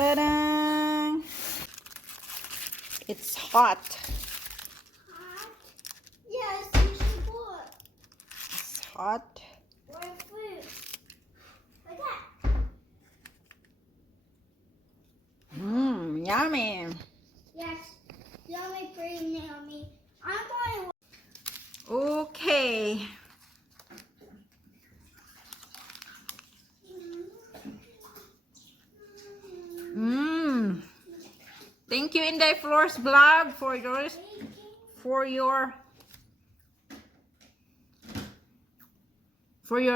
Ta-da! It's hot. Hot? Yes, you should put. It's hot. Or fruit. Like that. Mmm, yummy. Yes. Yummy, pretty yummy. I'm going. Okay. Mmm. Thank you, Ndhay Flor's blog, for your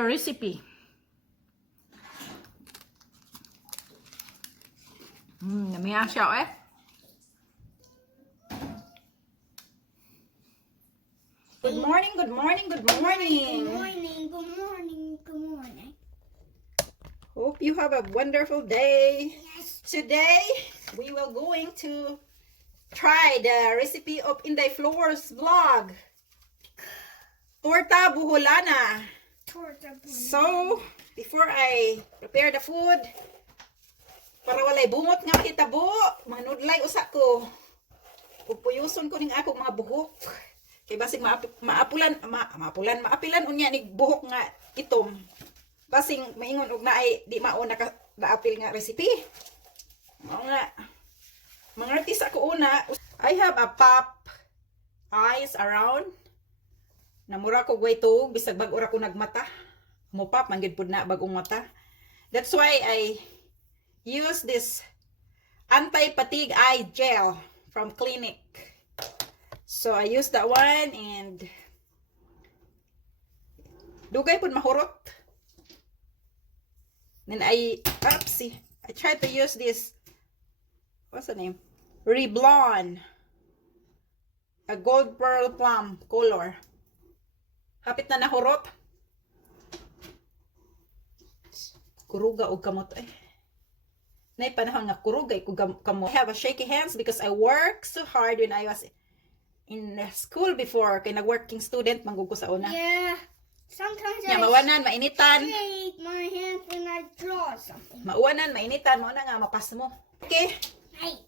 recipe. Namiya siya eh. Good morning, good morning, good morning. Good morning, good morning, good morning. Hope you have a wonderful day. Yes. Today, we will going to try the recipe of Ndhay Flor's blog. Torta Boholana. Torta Bohol. So, before I prepare the food, para walay bungot nga makitabo, manudlay usa ko. Pupuyuson ko ning akong mga buhok. Kay basig maapilan unya nig buhok nga itom. Basing maingon og naay di mao naapil nga recipe. Mao nga. Mga artist ako una, I have a pop eyes around. Namura ko way tuog bisag bag-ura ko nagmata. Mo pop manggid pud na bagong mata. That's why I use this anti-fatigue eye gel from Clinic. So I use that one and dugay pud mahurot. Then I tried to use this, what's the name? Reblon. A gold pearl plum color. Hapit na nahurot. Kuruga og kamot eh. Nay panahon nga kurugay ko kamot. I have a shaky hands because I work so hard when I was in school before. Kay nag-working student manggug ko sa una. Yeah. Sometimes Nya mawanan, mainitan. shake my hand when I draw something. Mauwanan, mainitan mo na nga mapas mo. Okay. Hey.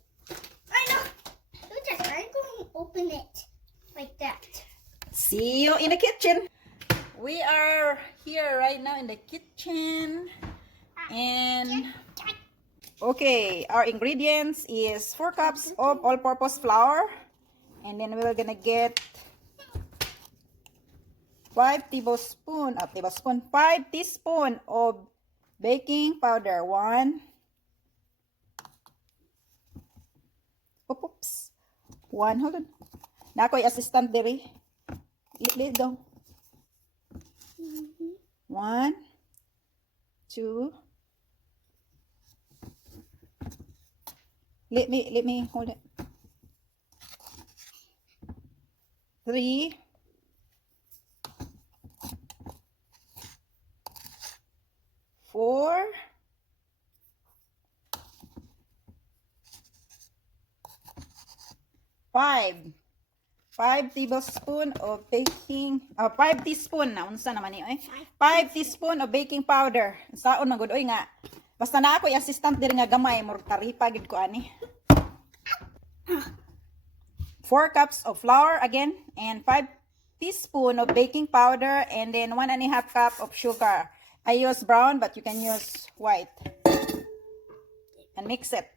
I know. I'm going to open it like that. See you in the kitchen. We are here right now in the kitchen. And okay, our ingredients is 4 cups of all-purpose flour. And then we're gonna get 5 teaspoon of baking powder. 1. Oops. 1. Hold on. Na ako'y assistant diri. Let go. 1, 2. Let me hold it. 3. 4. 5 tablespoon of baking, 5 teaspoon na unsa naman ni oy. 5 teaspoon of baking powder. Saon man gud oy nga. Basta na ako assistant diri nga gamay mur taripa gid ko ani. 4 cups of flour again and 5 teaspoon of baking powder and then 1.5 cup of sugar. I use brown but you can use white. And mix it.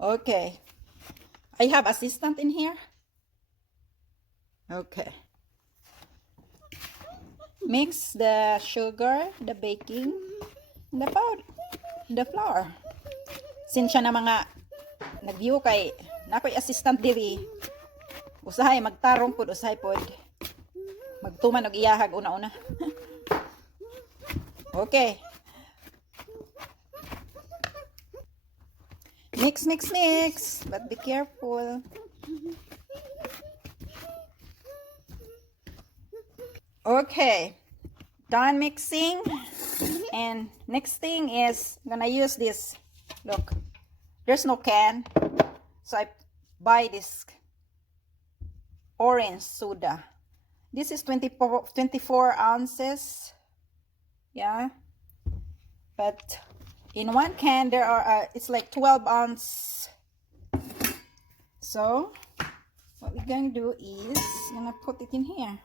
Okay. I have assistant in here. Okay. Mix the sugar, the baking, the powder, the flour. Since siya na mga nag-view kay nakoy assistant diri. Usahay magtarong pud, usahay pud magtuman og iyahag una-una. Okay. Mix, but be careful. Okay, done mixing. And next thing is I'm gonna use this. Look, there's no can, so I buy this orange soda. This is 24 ounces. Yeah, but in one can there are it's like 12 ounce. So what we're going to do is gonna put it in here.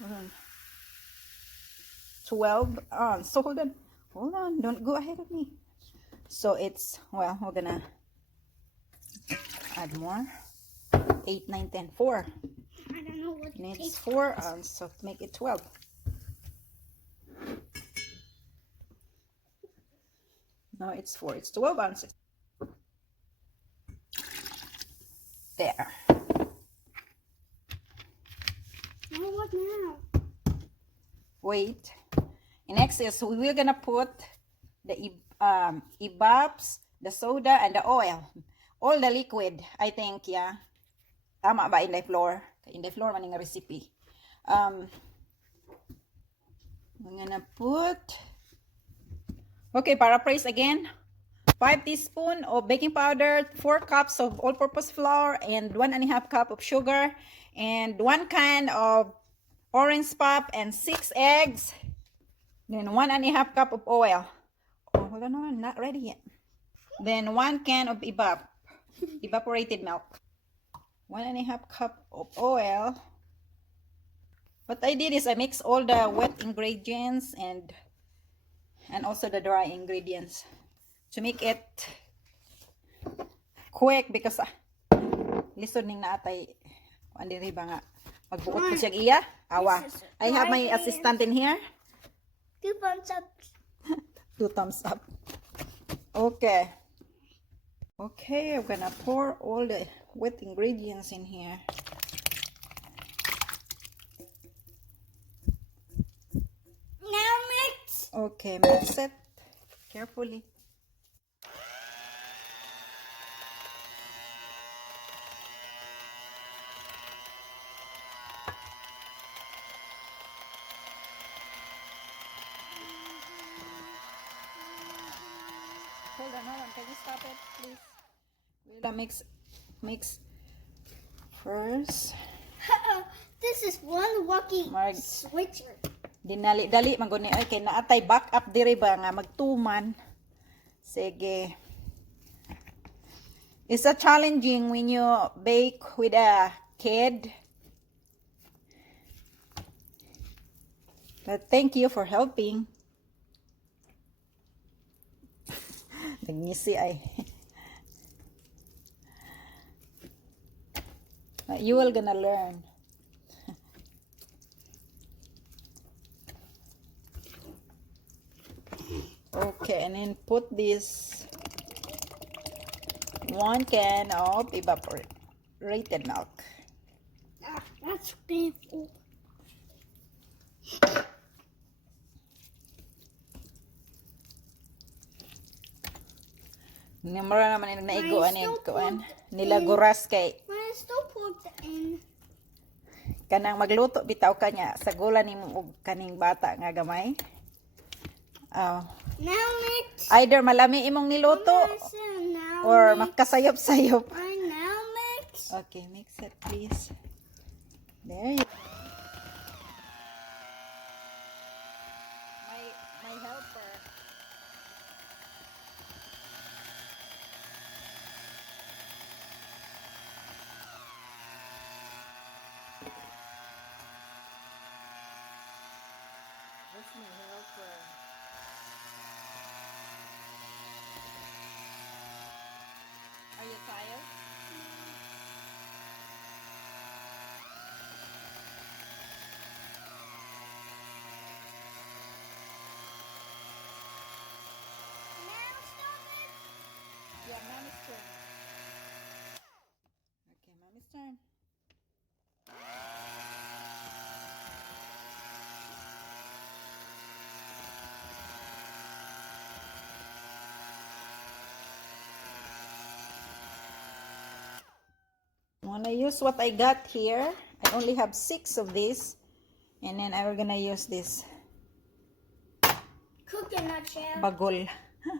Hold on. 12 ounce. So hold on, don't go ahead of me. So it's, well, we're gonna add more. 8, 9, 10, 4. I don't know what it Needs takes. 4 ounce, so to make it 12. No, it's 4. It's 12 ounces. There. Now what now? Wait. Next is we're gonna put the ibabs, the soda, and the oil. All the liquid, I think, yeah. Tama ba, Ndhay Flor? Ndhay Flor man yung recipe. We're gonna put, okay, paraphrase again. 5 teaspoons of baking powder, 4 cups of all-purpose flour, and 1.5 cup of sugar, and 1 can of orange pop, and 6 eggs, then 1.5 cup of oil. Oh, hold on, not ready yet. Then 1 can of evaporated milk. 1.5 cup of oil. What I did is I mixed all the wet ingredients and also the dry ingredients to make it quick, because listening na atay andiri ba nga magbuot ko siya iya awa. I have my assistant in here. 2 thumbs up. 2 thumbs up. Okay, I'm gonna pour all the wet ingredients in here. Now mix. Okay, mix it carefully. Hold on, can you stop it, please? We're gonna mix first. This is one lucky Marg. switcher. Dinali-dali maguni ay kay naatay back up diri ba nga magtuman. Sige. It's a challenging when you bake with a kid. But thank you for helping. Nagngisi ay. You will gonna learn. Okay, and then put this 1 can of evaporated milk. Ah, that's painful. Nimara naman yung naiguan nila guras kay When it's still plugged in. kanang magluto bitaw kanya sa gula ni og kaning bata nga gamay. Now mix. Either malami imong niluto Now or mix. makasayop-sayop. I now mix. Okay, mix it please. There you go. My helper. That's my helper. Are you tired? Now stop it. Yeah, mommy's turn. Okay, mommy's turn. I'm gonna use what I got here. I only have 6 of these, and then I'm gonna use this Coconut shell. bagol.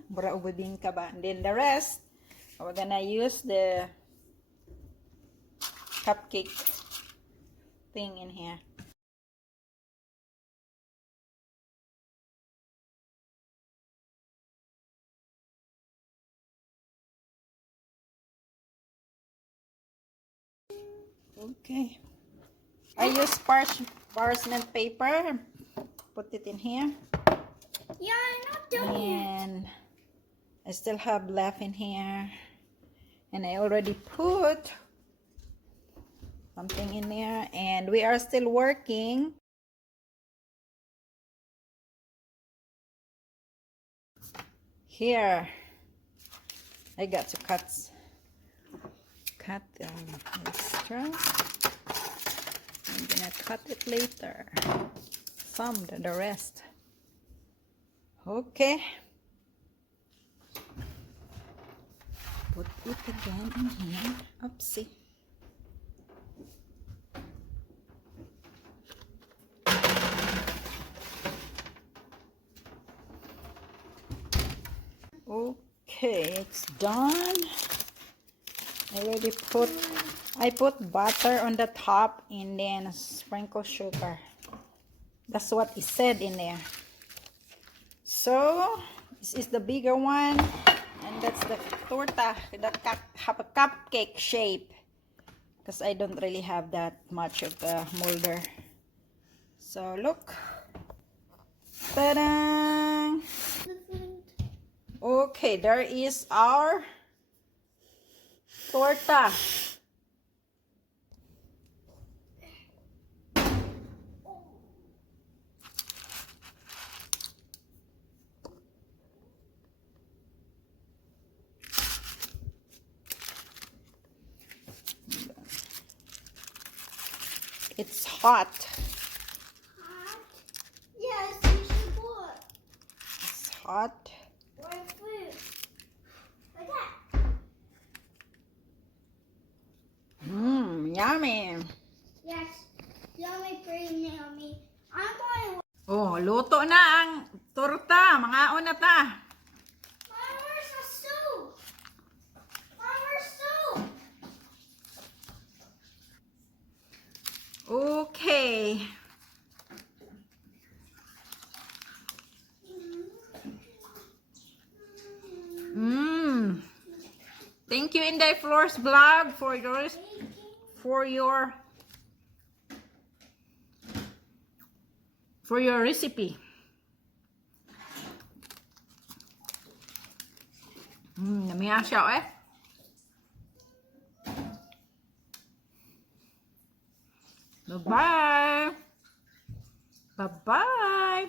Bura ubudin ka ba? And then the rest, we're gonna use the cupcake thing in here. Okay. I use parchment paper. Put it in here. Yeah, I'm not done yet. And I still have left in here. And I already put something in there. And we are still working. Here. I got to cut the extra. I'm gonna cut it later. The rest. Okay. Put it again in here. Oopsie. Okay, it's done. I put butter on the top and then sprinkle sugar. That's what it said in there. So this is the bigger one, and that's the torta that have a cupcake shape, because I don't really have that much of the molder. So look, ta-da! Okay, there is our torta. It's hot. Hot? Yes, you should put. It's hot. Or food. Like that. Yummy. Yes. Yummy, pretty yummy. I'm going. Oh, luto na ang torta. Mga una ta. Mom, where's the soup? Mom, where's soup? Okay. Thank you, Ndhay Flor's blog, for your recipe. Namiya siya eh. Bye-bye. Bye-bye.